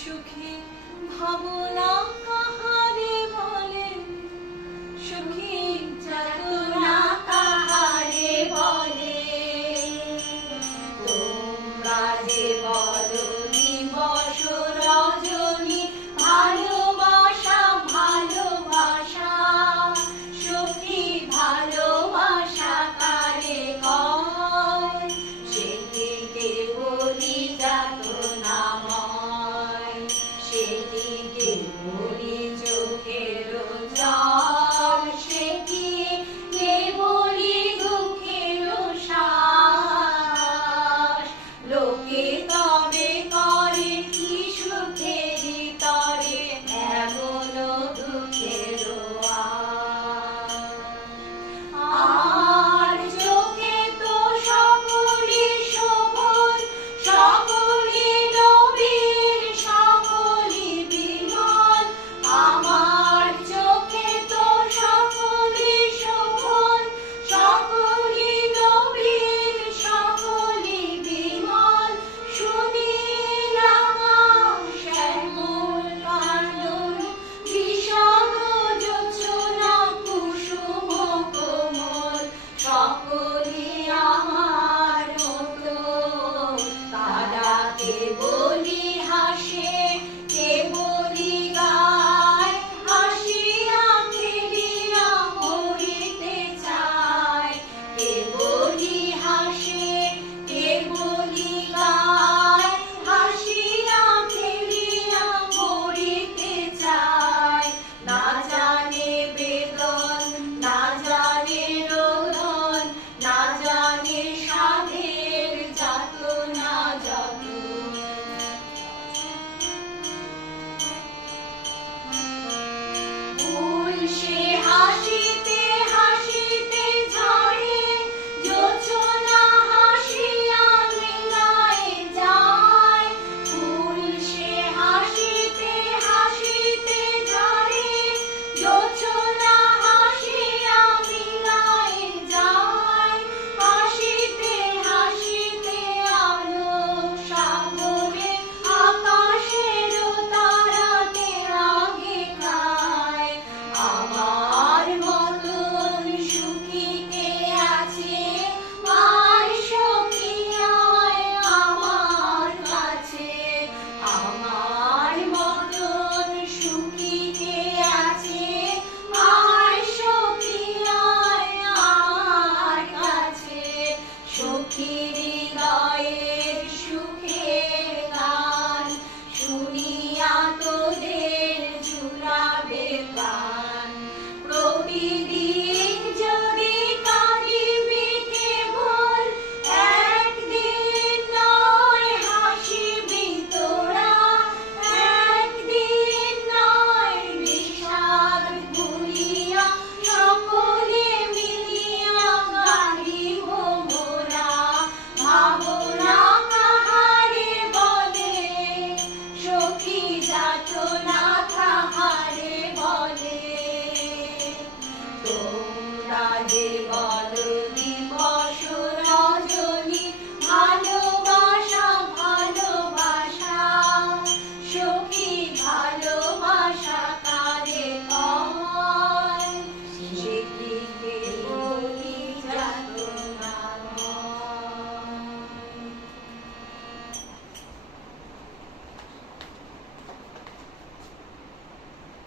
সুখী ভাবনা কাহারে বলে, সুখী যাতনা কাহারে বলে, তোমরা যে বলো দিবস রজনী ভালোবাসা ভালোবাসা, সখী ভালোবাসা কারে কয়, সেদিকে বলি যাতনাময়, সেদিকে বলি চোখের জল, সেদিকে বলি দুঃখের শ্বাস। লোকে তবে করে কি সুখেরই তরে এমন দুঃখের আর চোখে তো সকলই শোভন, সকলই নবীন, সকলই বিমল, আমার চোখে তো সকলই শোভন, সকলই নবীন, সকলই বিমল, সুনীল আকাশ শ্যামল কানন, বিষম জোছনা কুসুম কোমল, সকলই আমার মতো, তারাকে